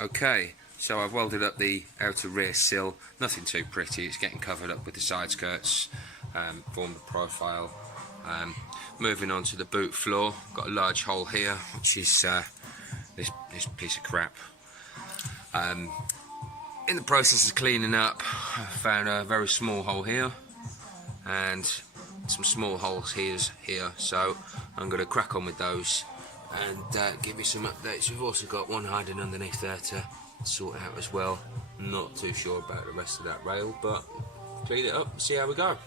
Okay, so I've welded up the outer rear sill, nothing too pretty, it's getting covered up with the side skirts, formed the profile. Moving on to the boot floor, got a large hole here, which is this piece of crap. In the process of cleaning up, I found a very small hole here, and some small holes here, so I'm going to crack on with those and give you some updates. We've also got one hiding underneath there to sort out as well. Not too sure about the rest of that rail, but clean it up and see how we go.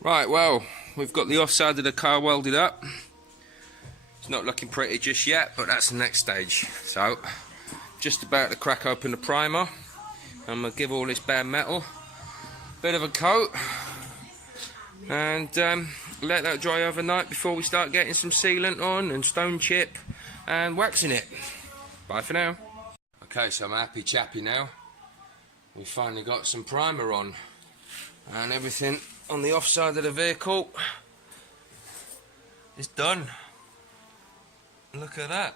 Right, well, we've got the offside of the car welded up. It's not looking pretty just yet, but that's the next stage. So, just about to crack open the primer. I'm going to give all this bare metal a bit of a coat and let that dry overnight before we start getting some sealant on and stone chip and waxing it. Bye for now. Okay, so I'm happy chappy now. We finally got some primer on and everything on the offside of the vehicle is done. Look at that.